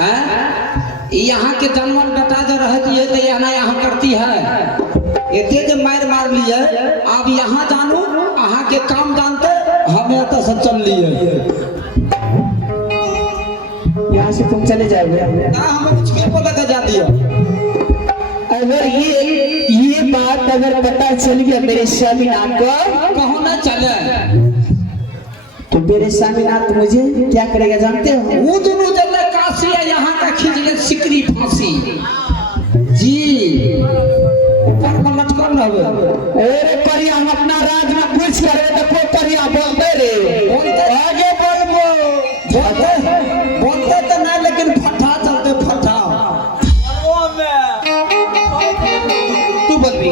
यहाँ के जन्मन बेटा जो रहती है तो यहाँ यहाँ करती है इतने जो मार लिए अब यहाँ जानू अहाँ के काम जानते हमें तो सब चल लिए यहाँ से तुम चले जाओगे हमें कुछ लगा जा दिया। अगर ये बात अगर पता चल गया मेरे स्वामीनाथ को कहो ना चले तो मेरे स्वामीनाथ मुझे क्या करेगा जानते हो? वो दोनों जल्द काशी है यहाँ का खींच ले सिकरी फांसी जी ऊपर में लटकल रहे। अरे परिया हम अपना राज में पूछ करे तो कोई परिया बोलते रे आगे बोलते तो नहीं लेकिन फटा चलते फटा तू बोल भी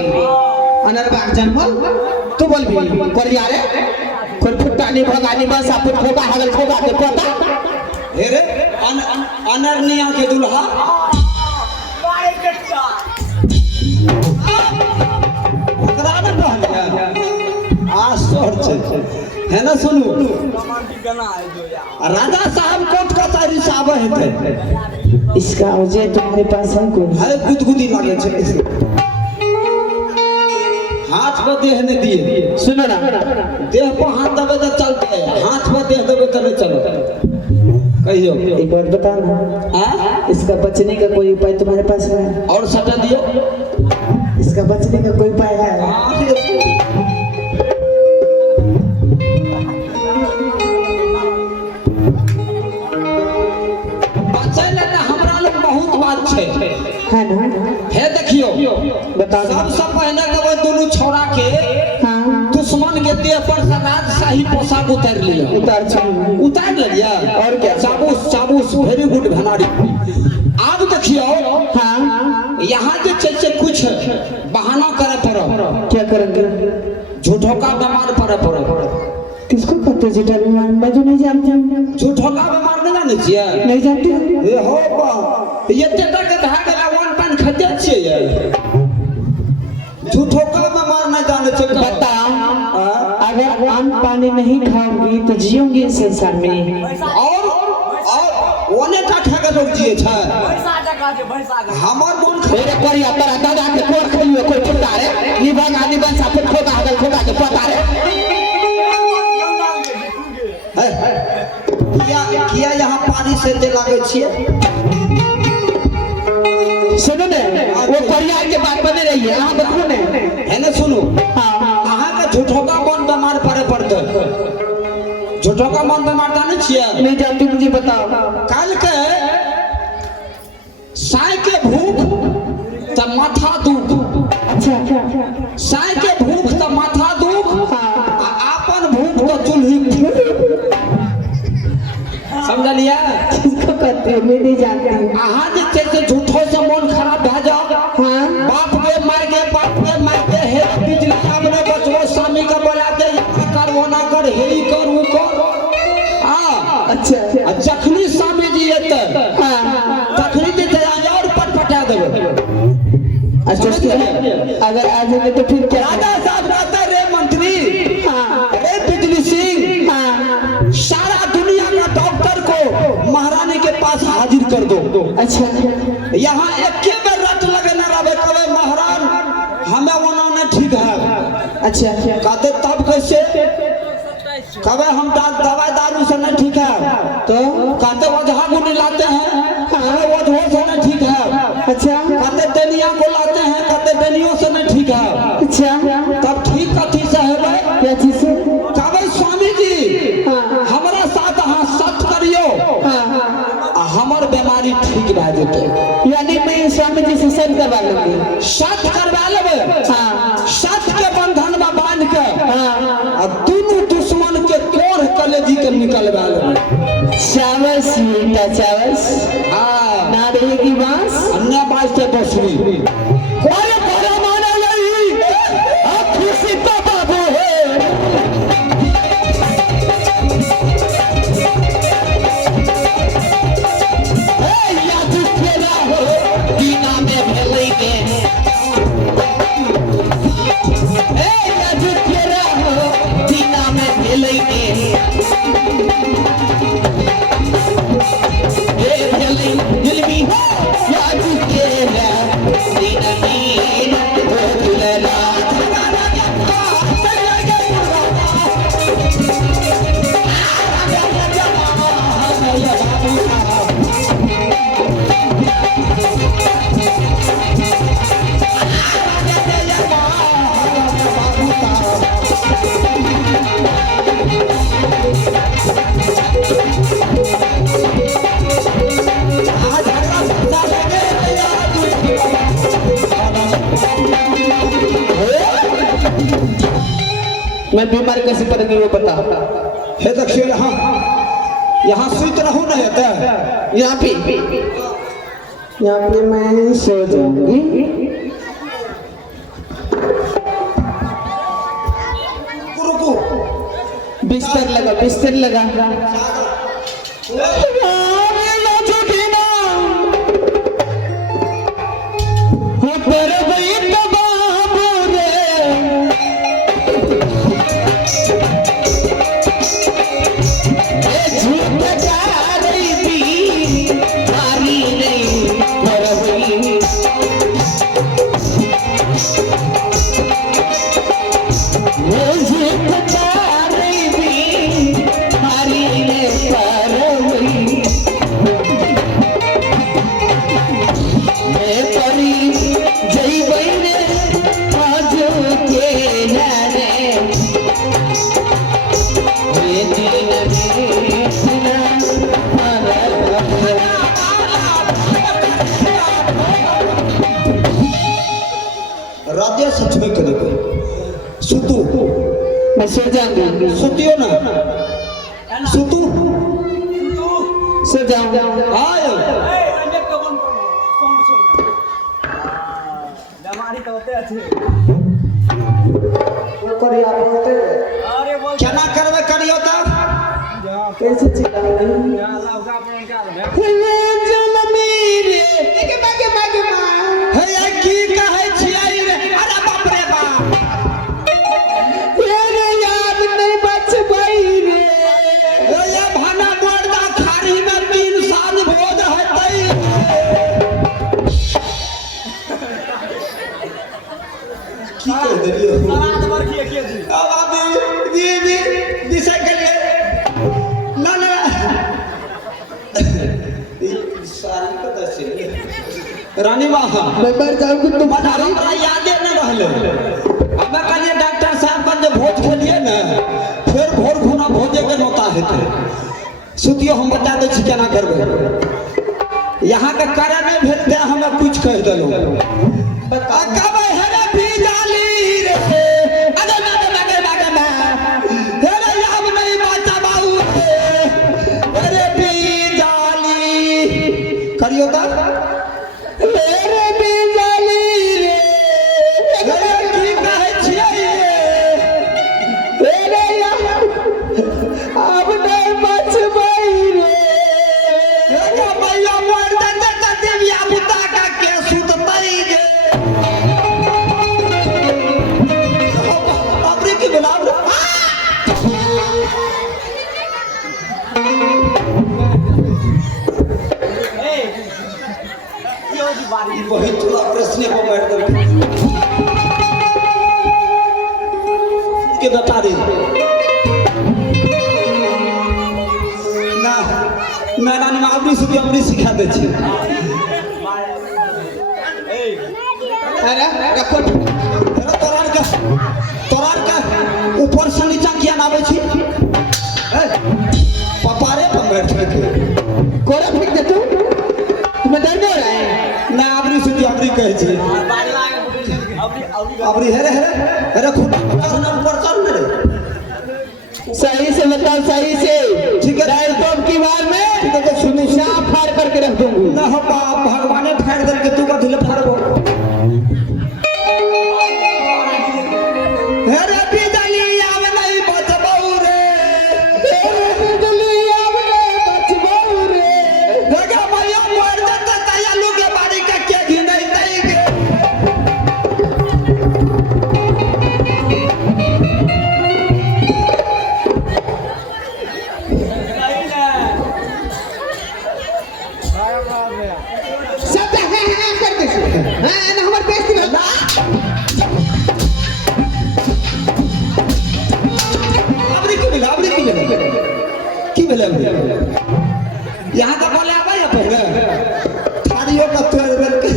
अनरबाग जन्मल तू बोल भी परिया रे कोई फुट्टा नहीं भगानी बस आप खोगा हगल खोगा के पता अरे अनरनिया के दुल्हा है ना सुनू राजा साहब कोट कचहरी से आवे है इसका मुझे तुम्हारे पास है कोई है गुदगुदी लगे छे हाथ पर देह नहीं दिए सुनो ना देह पर हाथ दबे तो चलते हाथ पर देह दबे तो नहीं चलो कहियो एक बात बता ना इसका बचने का कोई उपाय तुम्हारे पास है और सटा दियो इसका बचने का कोई उपाय है है ना है देखियो बता सबसे पहले तो दोनों छोड़ा के दुश्मन के देह पर से राजशाही पोशाक उतार लिया उतार लिया और क्या चाबूस वेरी गुड भनारी। अब देखियो यहाँ के चलते कुछ बहाना करे पड़ो क्या करेंगे झूठों का बीमार पड़े किसको कहते झूठा बीमार मैं जो नहीं जानती झूठों का बीमार नहीं जाने चाहिए नहीं जानती ये हो ये तेटा के धागे वन पान खते छिए झूठों का बीमार नहीं जाने चाहिए। बता अगर अन्न पानी नहीं खाऊंगी तो जियोगी इस संसार में और ओने का खाके लोग जिए छै हमर मन मेरे परिया पर दादा के कोर खलियो कोई फुटा रे निभन आदि बन साफे खोगा हगल खोगा के पता रे किया यहाँ पानी से दे लागे छिए सुनो ने वो परिया के बात बने रही है हां देखो ने है ना सुनो हां का झूठों का मन बीमार पड़ते झूठों का मन बीमार जाने छिए नहीं जानती मुझे बताओ कल के साय के भूख त माथा दुख अच्छा साय के भूख त माथा दुख आपन भूख तो चूल्ही समझलिया किसको कहते हो मैं नहीं जानती अहाँ जे से झूठो से मन खराब भ जाओ बाप के मार के हे बिजली सामने बचो स्वामी का बोला दे कर वो ना कर हे कर वो कर अच्छा जखनी स्वामी जी एते तखनी जे और पटपटा देबे अच्छा अगर आज में तो फिर क्या राजा साहब कहते रे मंत्री रे बिजली सिंह सारा दुनिया का डॉक्टर को महारानी के पास हाजिर कर दो। अच्छा यहाँ एक बार रट लगे न रहे कहे महाराज हमें उन्होंने ठीक है अच्छा कहते तब कैसे कहे हम दवाई दारू से नहीं ठीक है तो कहते वजह गुनी लाते हैं हमें वजहों से नहीं ठीक है अच्छा कहते डेनिया को लाते हैं कहते डेनियों से नहीं ठीक है अच्छा तब ठीक कथी से है क्या चीज से कहे स्वामी जी हमारा साथ हाँ सत करियो हमार बीमारी ठीक रह जेते यानी मैं स्वामी जी से सत करवा लूंगी सत करवा लेबे सत के बंधन में बांध के दोनों दुश्मन के तोड़ कलेजी के निकलवा लेबे चावस बेटा चावस ना रहेगी बांस अन्य बात से बसुई कोई बड़ा माना नहीं अब खुशी तो बाबू है याद तेरा हो दीना में भलाई में याद तेरा हो दीना में भलाई में जुलमी हो याद केला दिन हो दुलला मैं बीमार कैसे पड़ेंगे वो बता हे दक्षिण यहाँ सुत रहूं न है यहाँ पे मैं सो जाऊंगी रुको बिस्तर लगा राधे सच में करे सुतू मैं सो जाऊंगी सुतियो ना सुतू सो जाऊंगा आयो क्या ना करवे करियो ता कैसे चिल्लाऊंगी हे ये की कहै छियै रे अरे बाप रे बाप हे ये भाना मोरदा खारी में 3 साल भोज हेतै की कह देलियो अब अभी दिशा के लिए ना सारी पता से रानी माँ मैं मर जाऊंगी तुम्हारी हमरा यादे न रहले हमें कहलिए डॉक्टर साहब का जो भोज खेलिए न फिर भोर खुना भोजे के नोता हेतै सुतियो हम बता दै छी केना करबै यहाँ के करे नहीं भेलते हमें कुछ कह देलो बता कहबै हेरे बिजाली रे अरे हेरे हम नहीं बचाबाऊ हेरे बिजाली करियो ता वही थोड़ा प्रश्न को मार दो के बता दे ना मैं नानी में अपनी सिखा दे छी अरे रखो तोरार का ऊपर से नीचा किया ना आवे छी पपारे पर बैठ के कोरा फेंक दे तू तुम्हें दर्द हो रहा है ना अपनी सुधी अपनी कहे छी अपनी हेरे खुदा ऊपर चढ़ रे सही से बताओ सही से ठीक है तो की बार में ठीक है सुनी शाम फाड़ करके रख दूंगी ना हो बाप भगवाने फाड़ दे के तू का धुले फाड़बो हेरे बिजली आवे नहीं बचबऊ रे हेरे बिजली आवे नहीं बचबऊ रे लगा मैया मर जाता तया लोग के बारी का के घिनै तई के सब है कर दे हां ना हमर बेइज्जती भेल अबरी की भेल यहाँ तो बोले आबे पहले थारियो का तोड़ के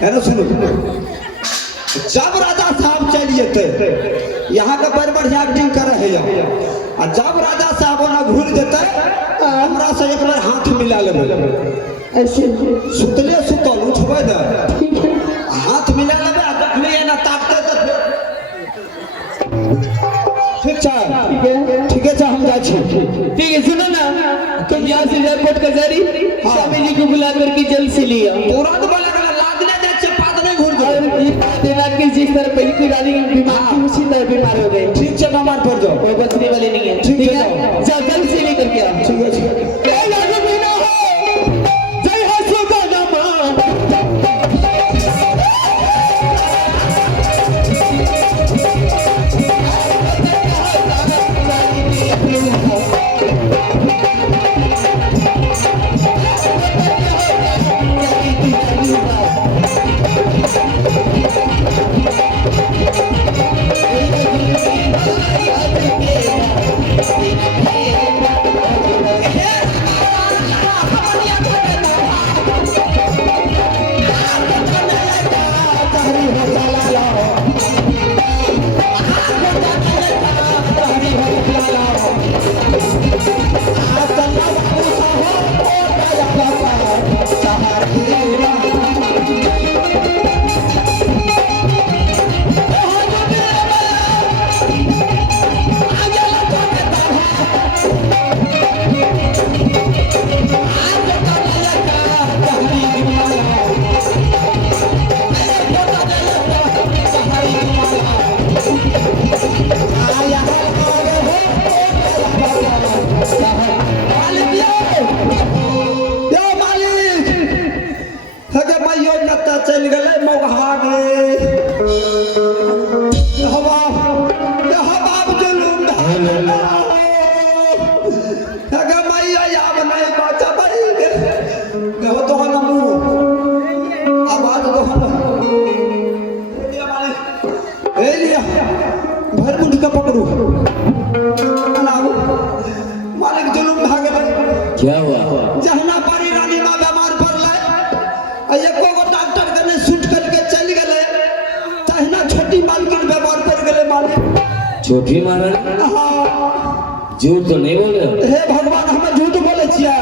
है ना सुनो जब राजा साहब चलिए थे यहाँ का बड़ बढ़िया एक्टिंग कर रहे हैं और जब राजा साहब ना घूर देते हमरा से एक बार हाथ मिला लेबे ऐसे सुतले सुतल उठबे दे हाथ मिला लेबे आ देखले ना ताकते तो ठीक है हम जाए ठीक है सुनो ना तुम यहाँ से एयरपोर्ट का जारी स्वामी जी को बुला करके जल्द से लिया तुरंत बोले लादने जाए छे पाद नहीं घूर दे और ये देना कि जिस तरह पहली कोई रानी बीमार थी उसी तरह बीमार हो गए ठीक है नंबर पर जाओ कोई बचने वाली नहीं है ठीक है जाओ जल्द से लेकर के आओ ठीक है जय हो सुगनमा चल गए मौहा गए बाप जुलूम मैया याब नहीं बाचा भाई तो आवाज लिया भर मुंड का पकड़ू मालिक जुलूम भाग क्या हुआ जहना पारी रानी माँ बीमार पड़ले एको गो डॉक्टर के ने सूट करके चल गए तहना छोटी मालकिन बीमार पड़ गए मालिक छोटी मारन हाँ झूठ तो नहीं बोल रहे हे भगवान हमें झूठ बोले छिया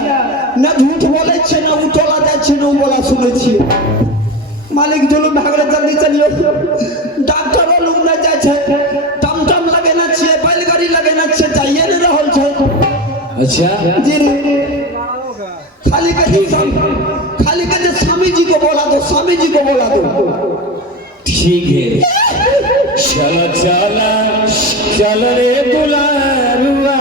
न झूठ बोले छे न उठोला जाय छे न बोला सुने छिए मालिक जुलूम भागले जल्दी चलियो डॉक्टरो लोग न जाय छे टमटम लगेना छिए बैलगाड़ी लगेना छिए चाहिए न रहल छे अच्छा जी खाली के स्वामी जी को बोला दो स्वामी जी को बोला दो ठीक है चल रे दुलारुआ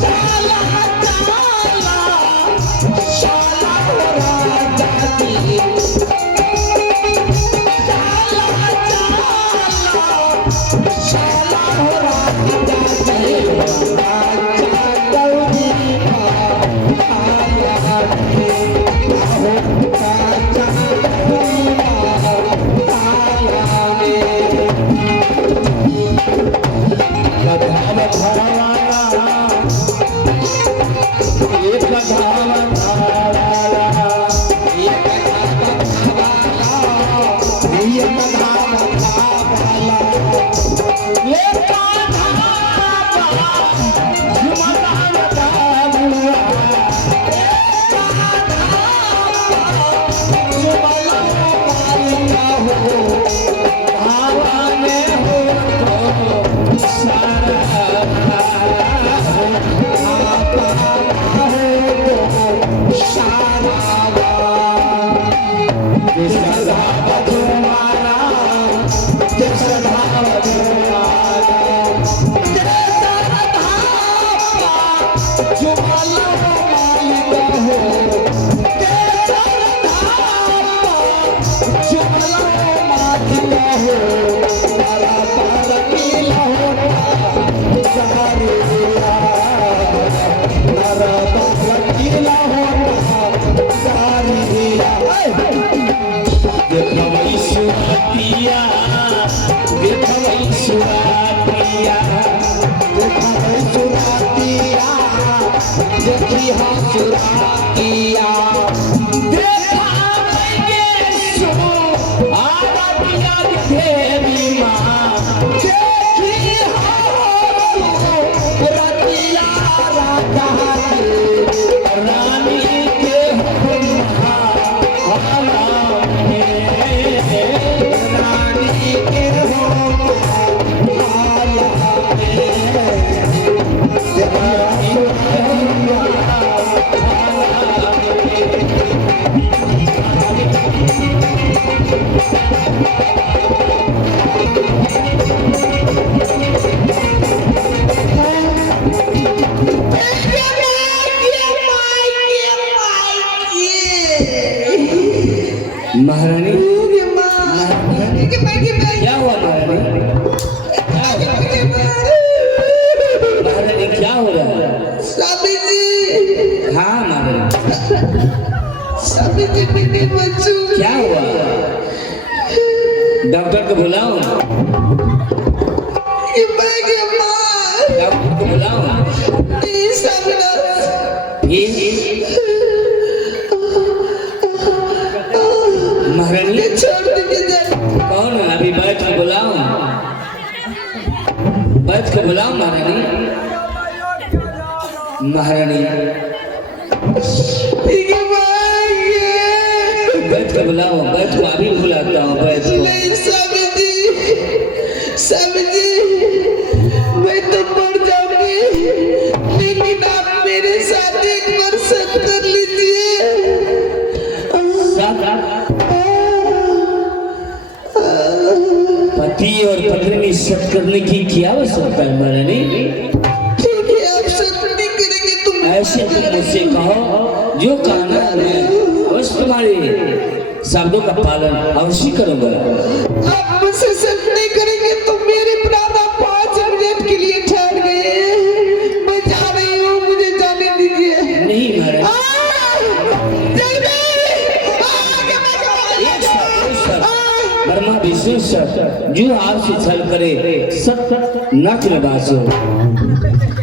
साला देखवई सुरातिया देखवई सुरातिया देखी हाँ सुरातिया देखावेंगे सुरातिया देवी माँ देखी हाँ सुरातिया रानी के रानी के हो महारानी क्या हुआ महारानी? महारानी क्या हो रहा है? हाँ महारानी क्या हुआ? डॉक्टर को बुलाओ, डॉक्टर को बुलाओ। महारानी कौन है? अभी बैठ के बुलाओ, बैठ के बुलाओ महारानी। महारानी बैठ के बुलाओ, बैठ को अभी बुलाता हूँ, बैठ को। मैं तो मर जाऊंगी, लेकिन आप मेरे साथ एक बार सच कर लीजिए। पति और पत्नी में सत करने की क्या आवश्यकता है महारानी? ठीक है, आप सच नहीं करेंगे तुम ऐसे तुम मुझसे कहो, जो कहना है अवश्य तुम्हारे शब्दों का पालन अवश्य करूंगा। आप मुझसे सच नहीं करेंगे तो मेरे प्राण 5 मिनट के लिए ठहर गए। मैं जा रही हूँ, मुझे जाने दीजिए। नहीं महाराज, ब्रह्मा विष्णु जो आपसे छल करे सब नख में बासो।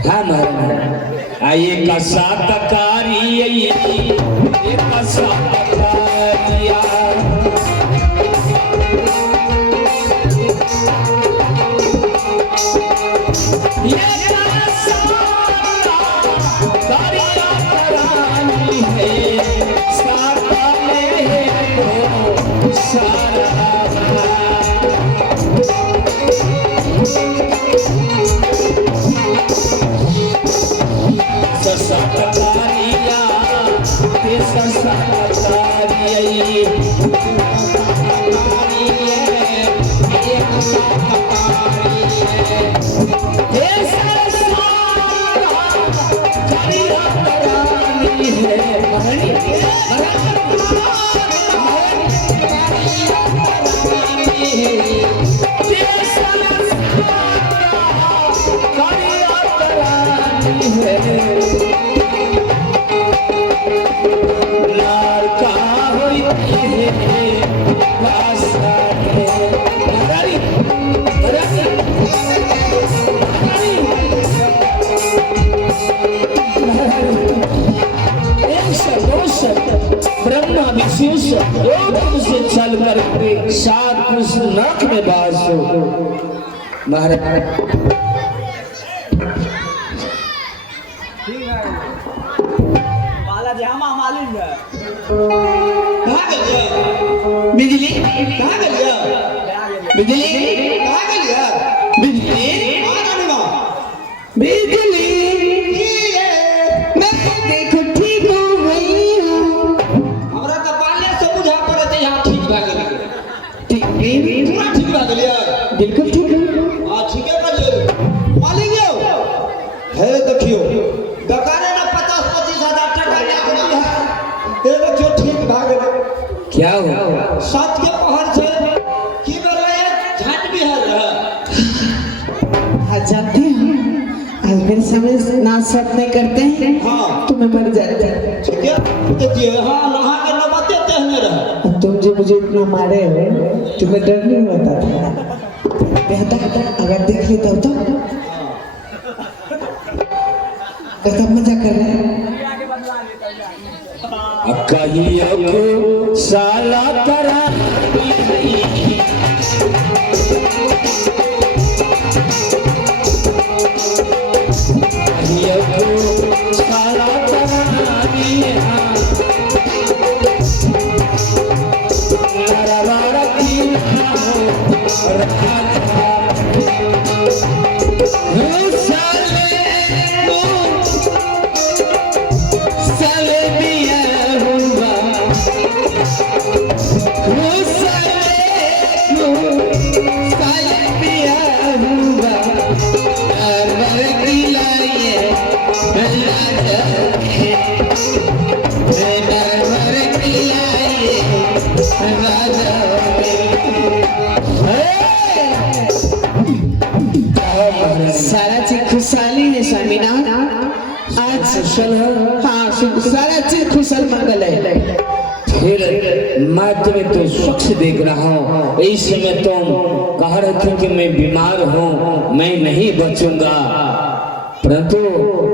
हाँ महाराज, आइए का सातकारी ब्रह्मा विष्णु से चल कर 7 पुरुष नख में बास हो। महाराज बिजली कहाँ गया? बिजली कहाँ गया? बिजली बिजली मैं देखो ठीक हो गई हूँ। हमरा तो पाले से बुझा पड़े थे यहाँ ठीक भाग गया। ठीक पूरा ठीक भाग गया, बिल्कुल ठीक है। हाँ ठीक है बाजे मालिक यो है, देखियो दकाने ना 50-25 हजार टका ले आया है। ये देखियो ठीक भाग गया। क्या हुआ? साथ के पहर से की बरवाया झाट भी है। जानते हैं मेरे समय ना सब नहीं करते हैं। हाँ तुम्हें मर जाते हैं। ठीक है देखिए, हाँ नहा के नबाते हैं। तुम जो मुझे इतना मारे हो तुम्हें डर नहीं होता था? के दो तो कैसा मजा कर रहे हैं कहियो को साला करा कहियो को साला करानी लरवारा की सारा चीज खुशहाली है स्वामीना आज हाँ सारा चीज खुशहाल मंगल है फिर मैं तुम्हें तो स्वच्छ देख रहा हूँ इस समय तुम कह रहे थे कि मैं बीमार हूँ मैं नहीं बचूंगा परंतु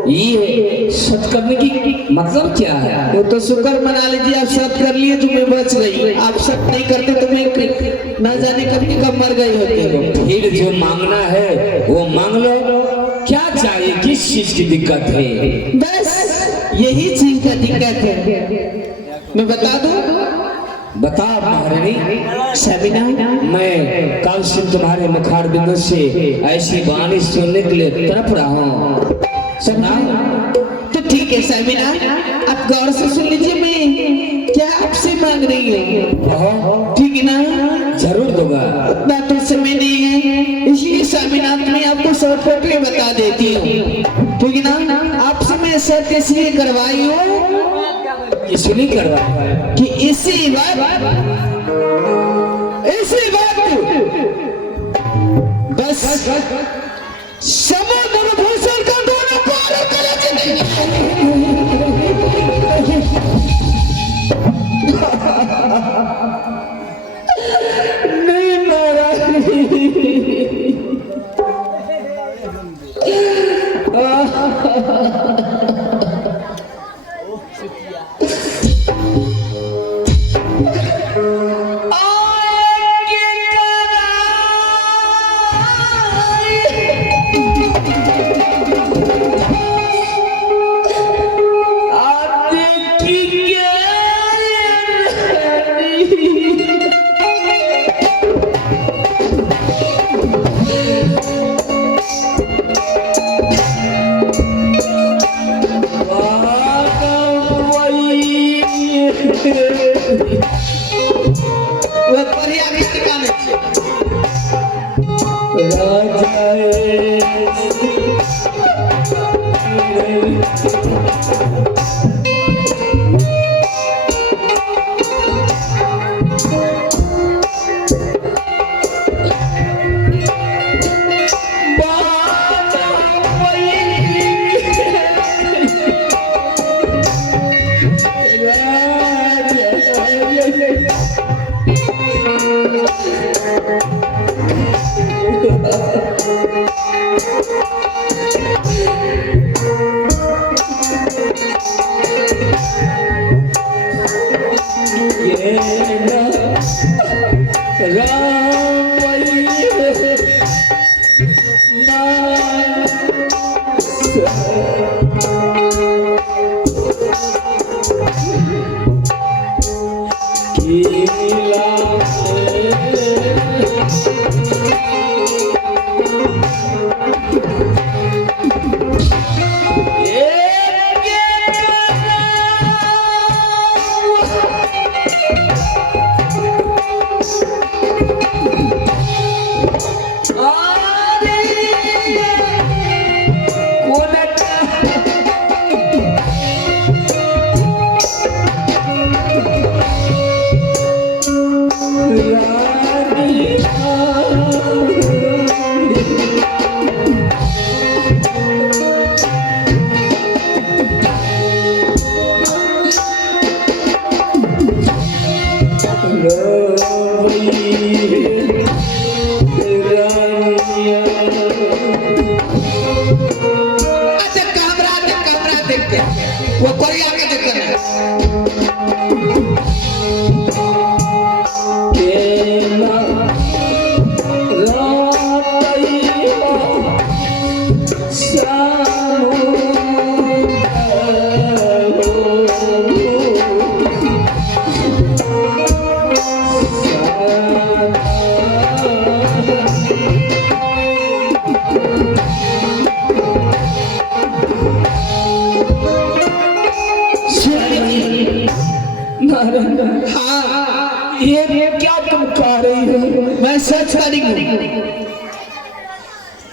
ये सत करने की मतलब क्या है वो तो शुक्र मना लीजिए आप सब कर लिए तुम्हें बच गई आप सब नहीं करते तुम्हें न जाने कभी कब मर गई होती फिर जो मांगना है वो मांग लो क्या चाहिए किस चीज की दिक्कत है बस यही चीज का दिक्कत है मैं बता दूं बता महारानी सबिना मैं कल से तुम्हारे मुखार बिंदु से ऐसी वाणी सुनने के लिए तड़प रहा हूँ सुना तो ठीक है सबिना आप गौर से सुन लीजिए मैं क्या आपसे मांग रही हूँ ठीक है ना जरूर दूंगा बातों समय नहीं है इसलिए सबिना मैं आपको शॉर्टकट में बता देती हूँ ठीक है ना आपसे मैं शर्त इसलिए करवाई हूँ इसलिए करवा कि इसी बात बस समुद्र भूषण का दोनों पार नहीं मारा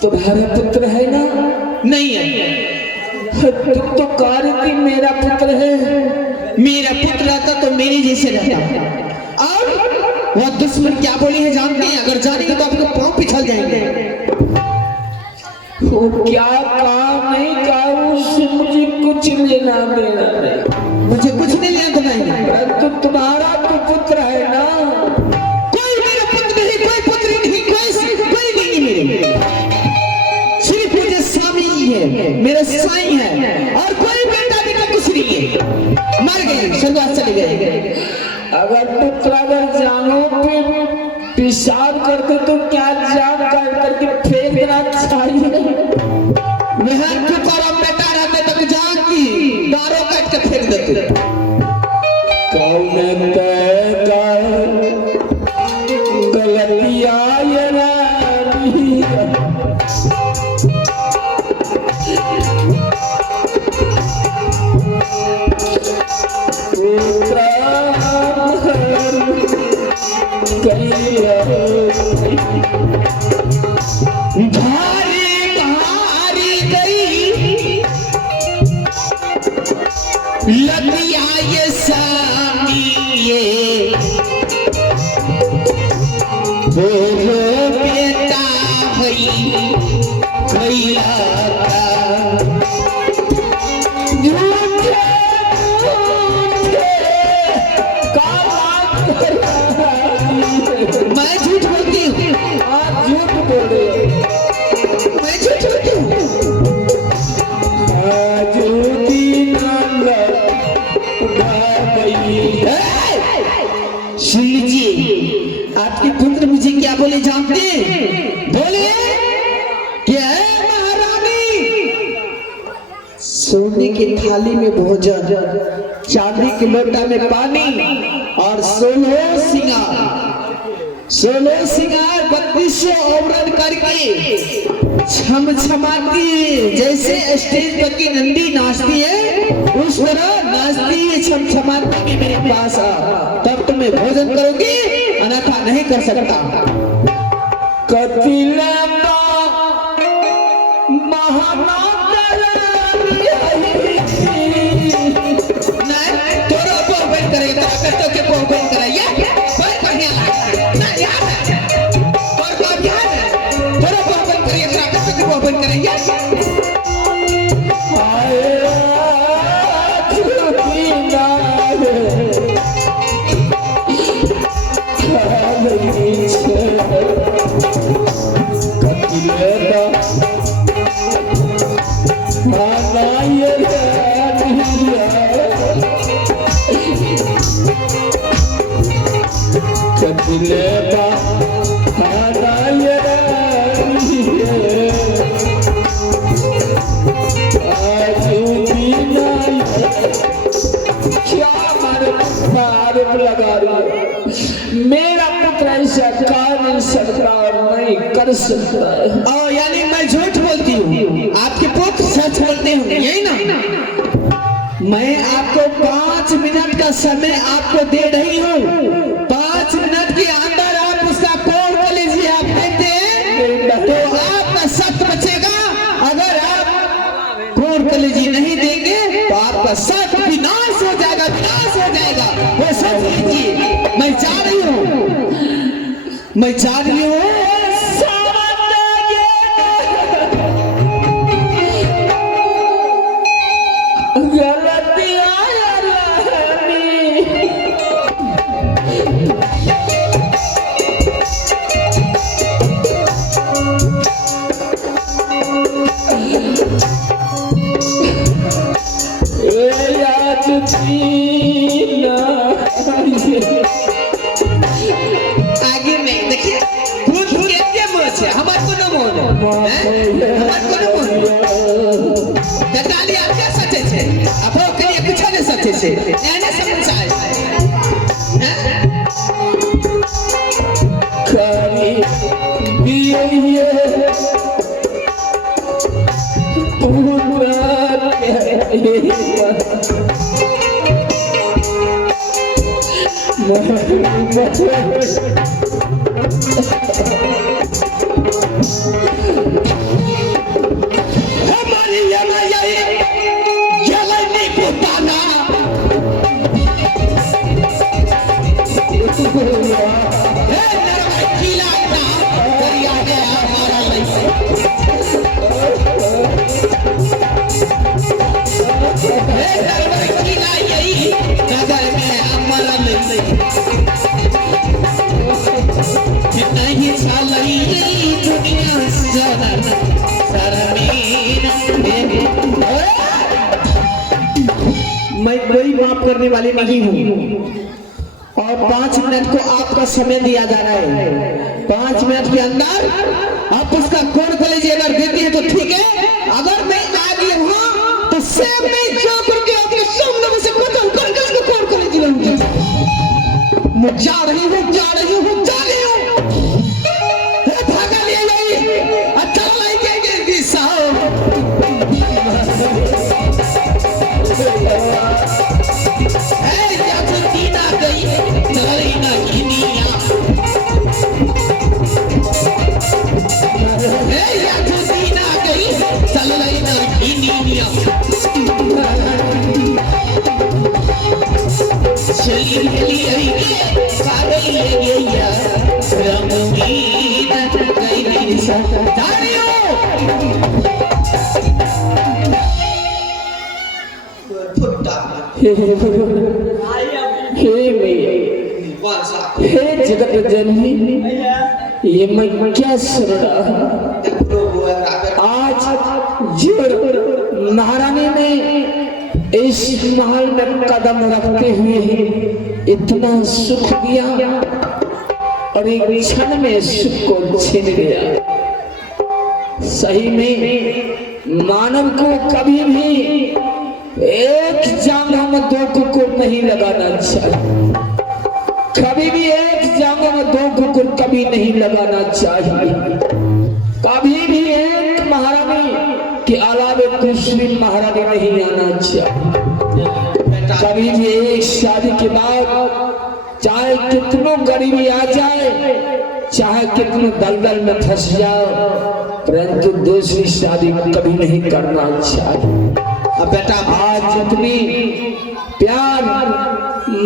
तुम्हारा पुत्र है ना? नहीं है। तुम तो कह रही थी मेरा पुत्र है। मेरा पुत्र रहता तो मेरे जैसे रहता। और वह दुश्मन क्या बोली है जानते हैं? अगर जानेंगे तो आपके पांव पिछल जाएंगे। वो क्या काम नहीं कहा, उससे मुझे कुछ लेना देना नहीं। मुझे कुछ नहीं लेना देना है। तो तुम्हारा तो पुत्र है ना? कोई मेरा पुत्र नहीं, कोई पुत्र नहीं, कोई नहीं मेरे। सिर्फ मुझे स्वामी ही है, मेरा साईं है, और कोई बेटा बेटा कुछ नहीं है। मर गए, स्वर्गवास चले गए। अगर पुत्र अगर जानो पे पेशाब करते तो क्या जान कर करके फेंक देना चाहिए। वह पुत्र बेटा रहते तक जान की दारों काट के फेंक देते। कौन तय गलतिया ये रानी भारी भारी गई लतिया ये सामी ये बोलो बेटा भई भैया मैं झूठ बोलती हूँ। आप झूठ बोल रहे हो। मैं झूठ बोलती हूँ। सुन लीजिए, आपके पुत्र मुझे क्या बोले जानते हैं? बोले क्या है महारानी? सोने की थाली में भोजन, चांदी के लोटा में पानी, और 16 सिंगार 32 औरत करके छमछमाती है। जैसे स्टेज पर की नंदी नाचती है उस तरह नाचती है, छमछमाती है मेरे पास आ, तब तुम्हें भोजन करोगी, अन्यथा नहीं कर सकता। तोरा पोगन करेगा, करतो के पोगन कराया पर कहिया ना याद है और कब याद है? तोरा पोगन करिए, करतो के पोगन कराया। मेरा पुत्र ऐसा कर नहीं सकता और नहीं कर सकता है। यानी मैं झूठ बोलती हूँ, आपके पुत्र सच बोलते होंगे, यही ना? मैं आपको 5 मिनट का समय आपको दे रही हूँ। 5 मिनट के अंदर आप उसका कोड कर लीजिए। आप देते हैं तो आपका सत्य बचेगा। अगर आप कोड कर लीजिए नहीं देंगे तो आपका सत्य विनाश हो जाएगा, विनाश हो जाएगा। वो सच लीजिए। मैं जा रही हूँ, मैं जा रही हूँ। आगे में देखिए भूत के मोच है, हमार को न मोन है, हमार को न मोन बताली आप क्या सचे छे? आप करिए कुछ नहीं सचे छे, यानी समझ आए करी बिये पूरा के मैं कोई माफ करने वाली नहीं हूँ और 5 मिनट को आपका समय दिया जा रहा है। 5 मिनट के अंदर आप उसका कोड कॉलेज अगर देते हैं तो ठीक है, अगर मैं आ गया वहां तो सेम मैं जा करके अपने सामने में से खत्म करके उसको कोड कॉलेज लाऊंगी। मैं जा रही हूँ भागा ले गई अच्छा लाई गई साहब हे जगत जननी, ये मैं क्या सुन रहा? आज जो महारानी ने इस महल में कदम रखते हुए इतना सुख दिया और एक क्षण में सुख को छीन लिया। सही में मानव को कभी भी एक जांघ में 2 कुकुर नहीं लगाना चाहिए। कभी भी एक जांघ में 2 कुकुर कभी नहीं लगाना चाहिए। कभी भी एक महारानी के अलावे दूसरी महारानी नहीं आना चाहिए। कभी भी एक शादी के बाद चाहे कितनों गरीबी आ जाए, चाहे कितनों दलदल में फंस जाओ, परंतु दूसरी शादी कभी नहीं करना चाहिए। बेटा आज जितनी प्यार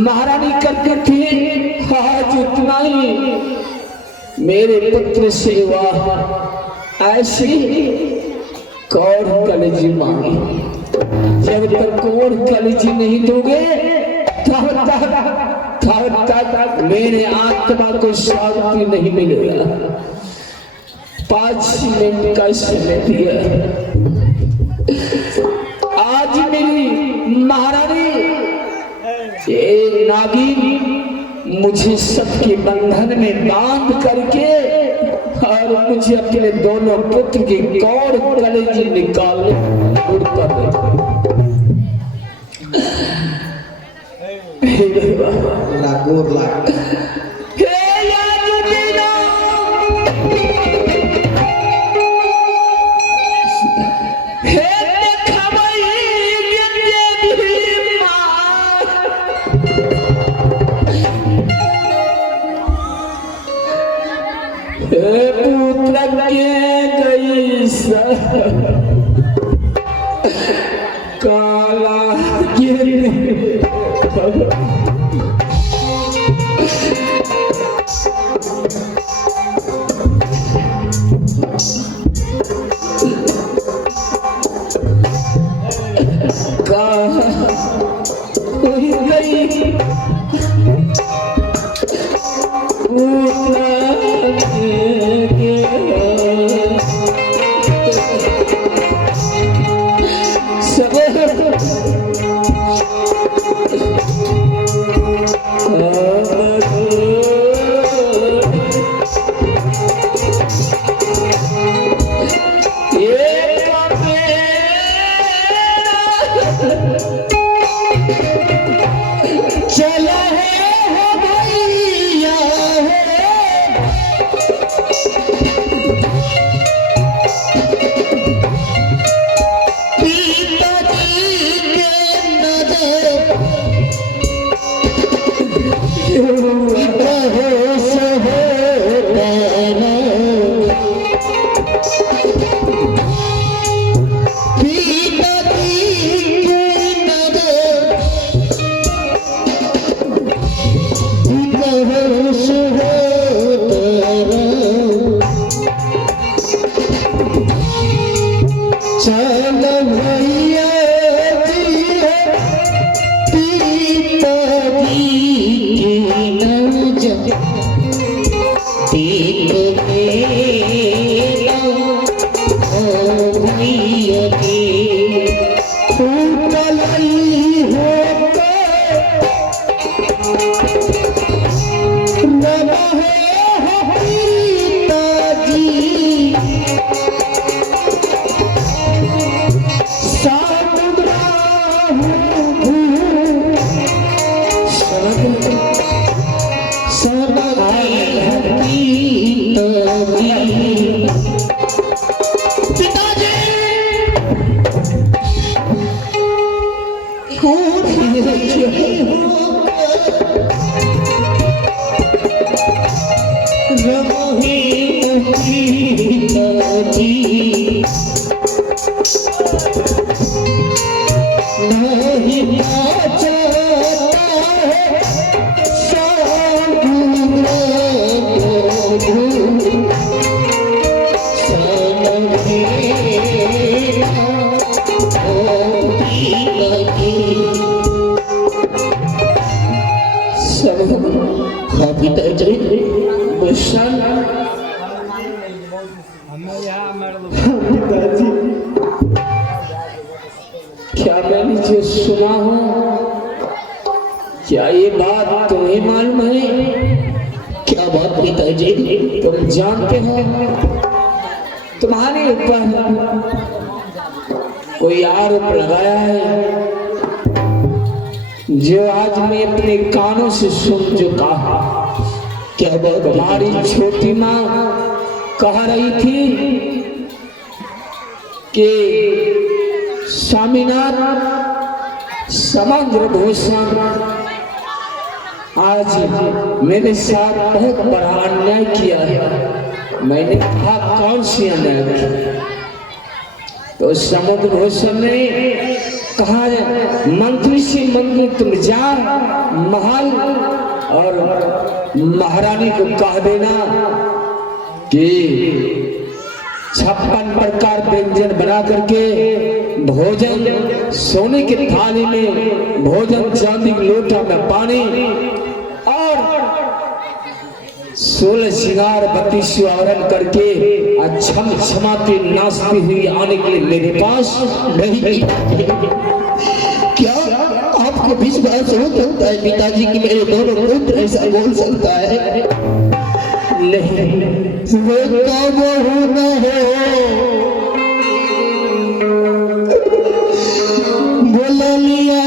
महारानी करते थे, आज उतना ही मेरे पुत्र से ऐसी कौड़ कलेजी मांगी। जब तक कौड़ कलेजी नहीं दोगे तब तक मेरे आत्मा को शांति नहीं मिलेगा। 5 मिनट का समय दिया। आज मेरी महारानी ये नागिन मुझे सबके बंधन में बांध करके और मुझे अपने दोनों पुत्र की कौड़ कलेजी निकालने काला सब हाँ पिताजी बसन पिताजी क्या मैंने जो सुना हूँ क्या ये बात तुम्हें मालूम है? क्या बात पिताजी? तुम जानते हो तुम्हारे ऊपर कोई आरोप लगाया है जो आज मैं अपने कानों से सुन चुका। क्या बात? तुम्हारी छोटी माँ कह रही थी कि स्वामीनाथ समग्र भूषण आज मेरे साथ बहुत बड़ा अन्याय किया है। मैंने कहा कौन सी अन्याय की? तो समुद्र भूषण ने कहा मंत्री से मंत्री तुम जा महल और महारानी को कह देना कि 56 प्रकार व्यंजन बना करके भोजन सोने की थाली में, भोजन चांदी की लोटा में पानी और 16 श्रृंगार 32 आवरण करके छम छमाती नाचती हुई आने के लिए मेरे पास नहीं। क्या आपको विश्वास होता है पिताजी कि मेरे दोनों पुत्र ऐसा बोल सकता है? नहीं, वो कब न हो बोला लिया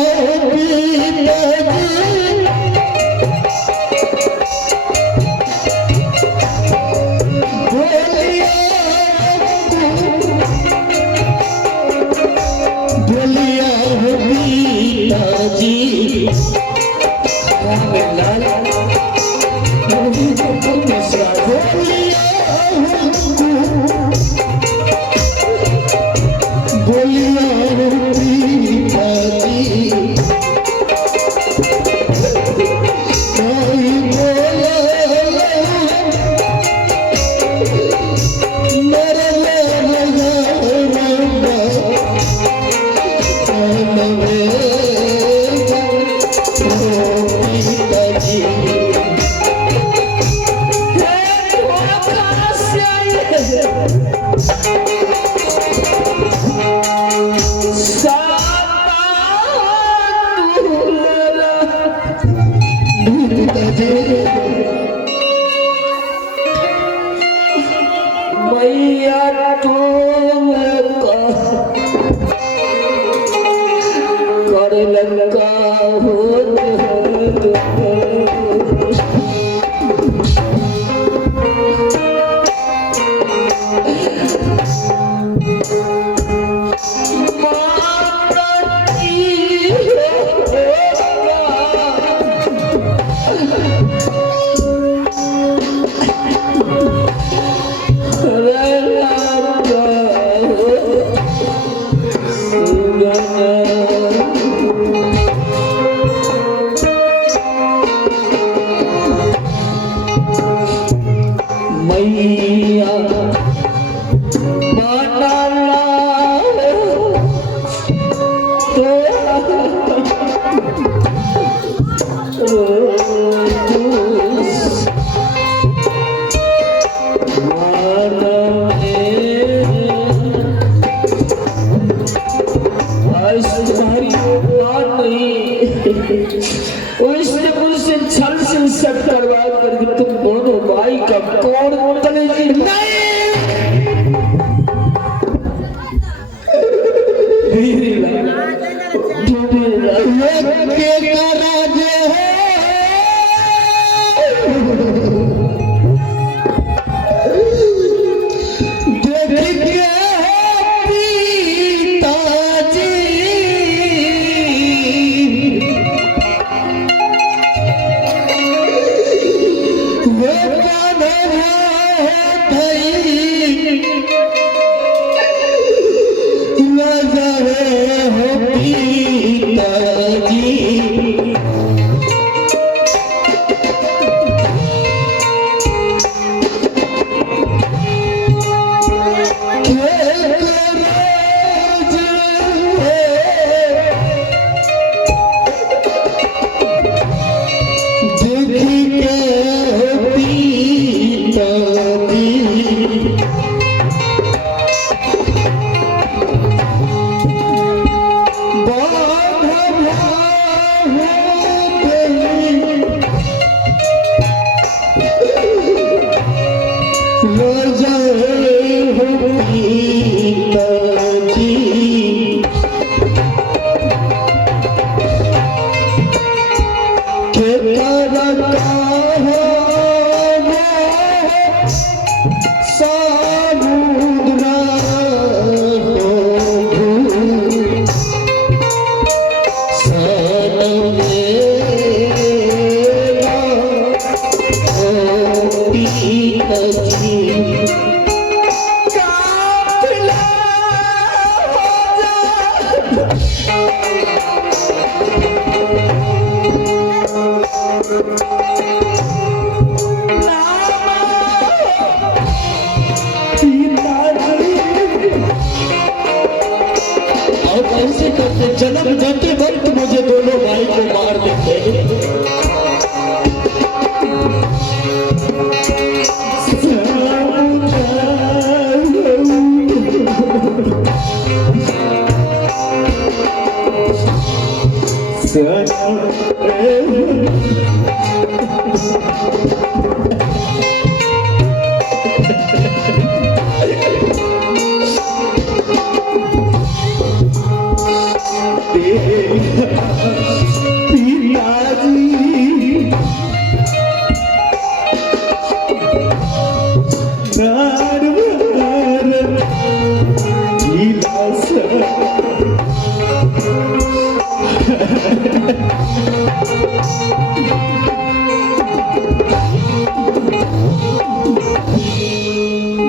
जन्म जाते वक्त मुझे दोनों भाई को मार देते।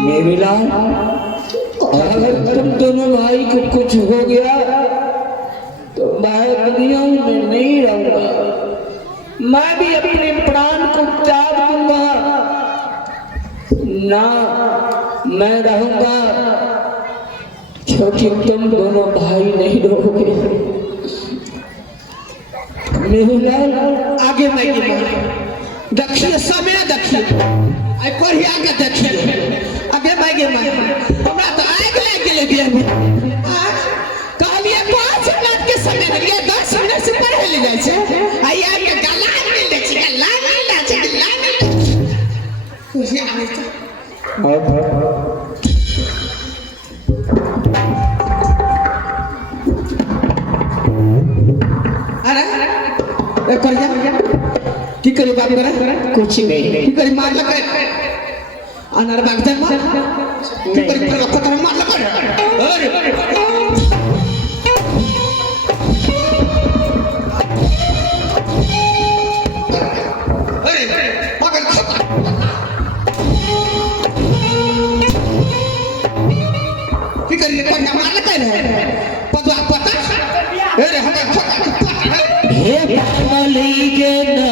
मेरीलाल, अगर तुम दोनों भाई को कुछ हो गया तो मैं दुनिया में नहीं रहूंगा। मैं भी अपने प्राण को त्याग दूंगा, ना मैं रहूंगा, क्योंकि तुम दोनों भाई नहीं रहोगे। मेरीलाल, आगे मैं देखिए, समय देखिए, कोई आगे देखिए, आगे मैं हमरा तो आगे लग गेले कहलिए 5 मिनट के समय दिए, 10 मिनट से पढ़े ले जाए छे आई आके गला मिल दे छे, गला मिल दे छे। खुशी आवे अरे कर जा की करी बात करे, कुछ नहीं। की करी मार लगे अनर बागदन मार की करी पर लखो करे मार लगे। अरे पागल की करी पर मार लगे रे पता पता। अरे हमें हे पागली के ना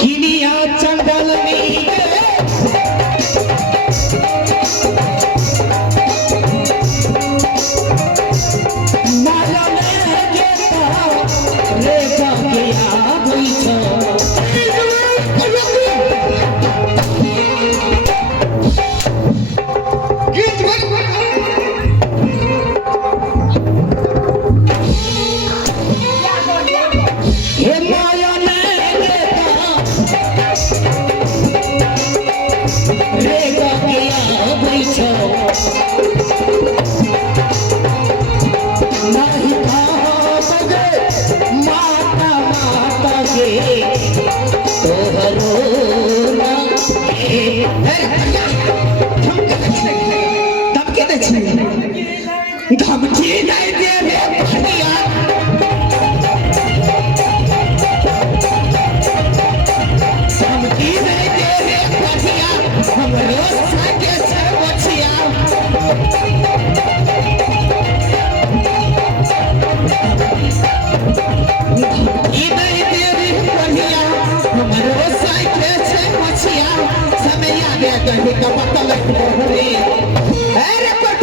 गिनिया चंदल में माला में गेता रेखा गया बैठा धमकी नहीं दे रे भैया, धमकी नहीं दे रे भैया, हमरो साथे से बचिया। धमकी नहीं दे रे भैया, हमरो साथे से बचिया। समय आ गया कहीं का पता लग रे। अरे पर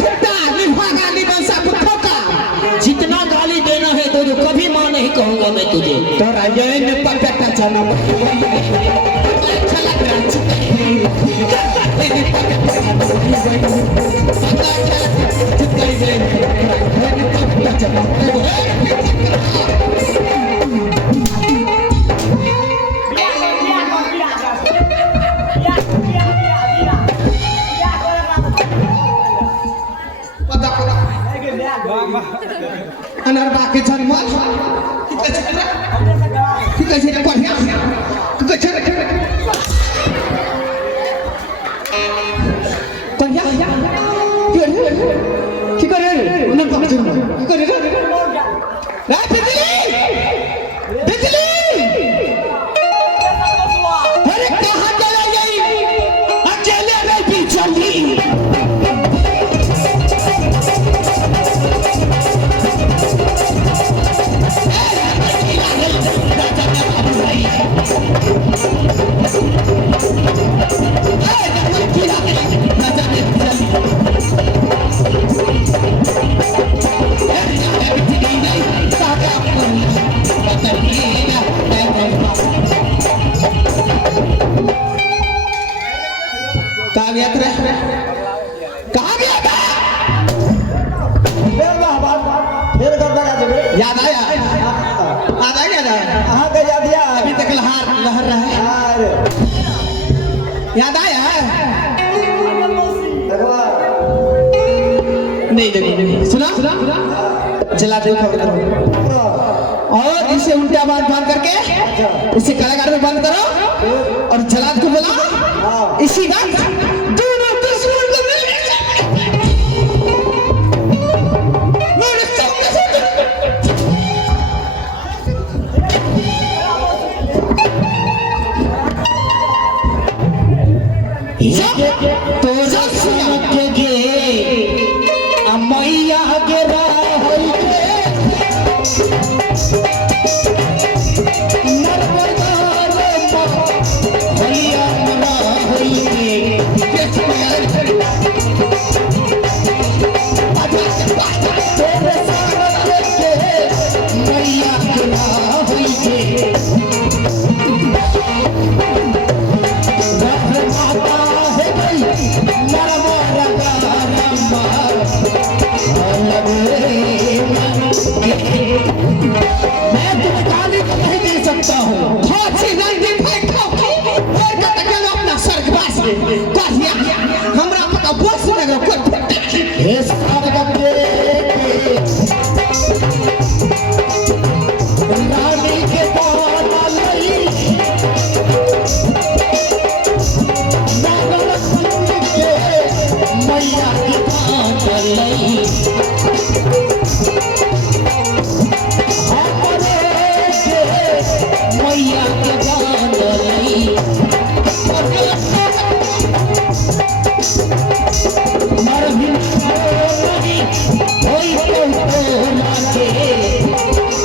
जितना गाली देना है तो कभी मां नहीं कहूंगा मैं तुझे। तो राजा ने पकड़ा जाना अनर बाकी जन्म कैसे पढ़िया कैसे पढ़िया की करे अनर बाकी जन्म की करे बिजली अरे कहाँ चला गई, अकेले में भी चली। कहाँ गया था? कहाँ गया था? फिर गड़बड़ा देबे। याद आया? याद आ गया ना? अहाँ के याद दिया अभी तक लहर रहा है। अरे याद आया? देखो नहीं सुना जला दे खबर करो और इसे उल्टा बांध करके इसे कारागार में बंद करो और जलाद को बुला इसी वक्त दोनों दुश्मन को तो मैया गिरा मैं तुम्हें गाली को नहीं दे सकता हूँ। फांसी नहीं दे अपना स्वर्गवास में कहिया हमरा पता बस लगे कोई हे स्वर्ग के रानी के पाना लई नगर के मैया के पाना लई मैया के जान लई मर भी नहीं होई तो लागे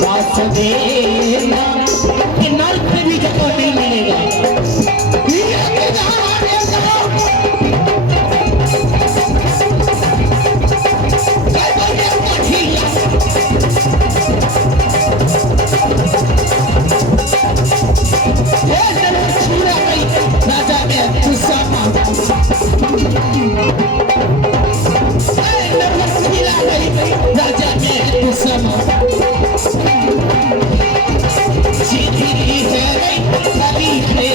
पास देना कि नल पे भी जगह नहीं मिलेगा ये के जाने करो काय बोले कठिया राजा में तुसामा राजा में तुसामा सीधी है कभी है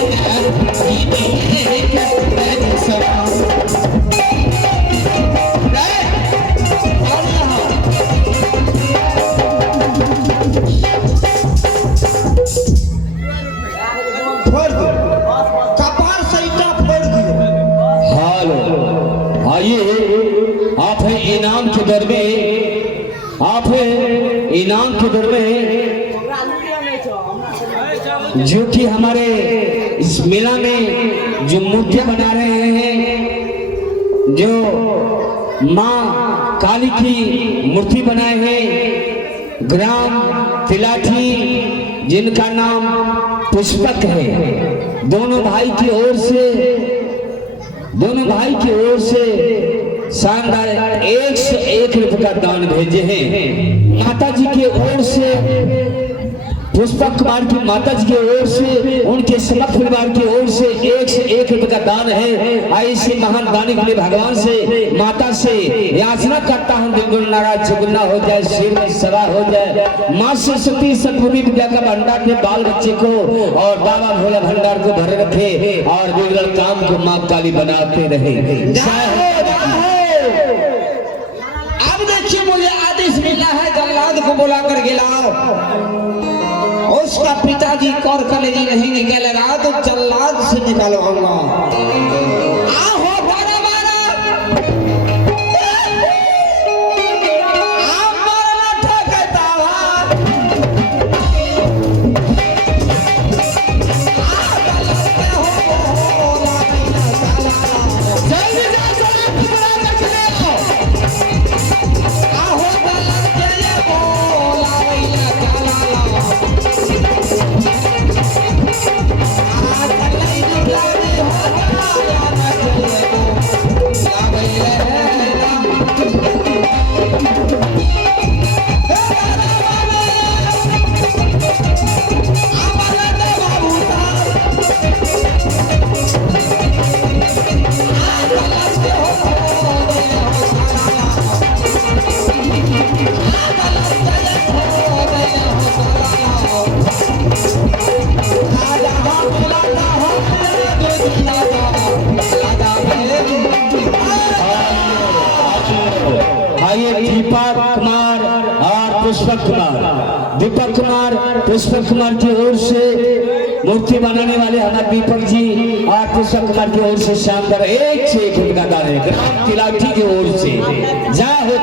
आप हैं इनाम के दर में, आप हैं इनाम के दर में, जो कि हमारे इस मेला में जो मूर्ति बना रहे हैं, जो माँ काली की मूर्ति बनाए हैं, ग्राम तिलाठी जिनका नाम पुष्पक है। दोनों भाई की ओर से शानदार 101 रुपए का दान भेजे हैं। माता जी की ओर से, पुष्पक कुमार की माता जी की ओर से, उनके समस्त परिवार की ओर से 101 रुपए का दान है। ऐसे महान दानी के लिए भगवान से, माता से याचना करता हूँ, दिलगुण नाराज चुगुना हो जाए, सिर में सवार हो जाए। माँ सरस्वती सतपुरी विद्या का भंडार के बाल बच्चे को और बाबा भोला भंडार को भरे रखे और बिगड़ल काम को माँ काली बनाते रहे। अब देखिए, मुझे आदेश मिला है जल्लाद को बुला कर गिलाओ। उसका पिताजी कौर कलेजी नहीं निकलेगा तो जल्लाद से निकालवाऊंगा। आओ बारा बारा, आप मारना ठोकता दीपक कुमार पुष्पक कुमार की ओर से मूर्ति बनाने वाले हमारे दीपक जी और पुष्पक कुमार की ओर से शानदार एक से एक उनका दान है ग्राम तिलाठी की ओर से। जा हो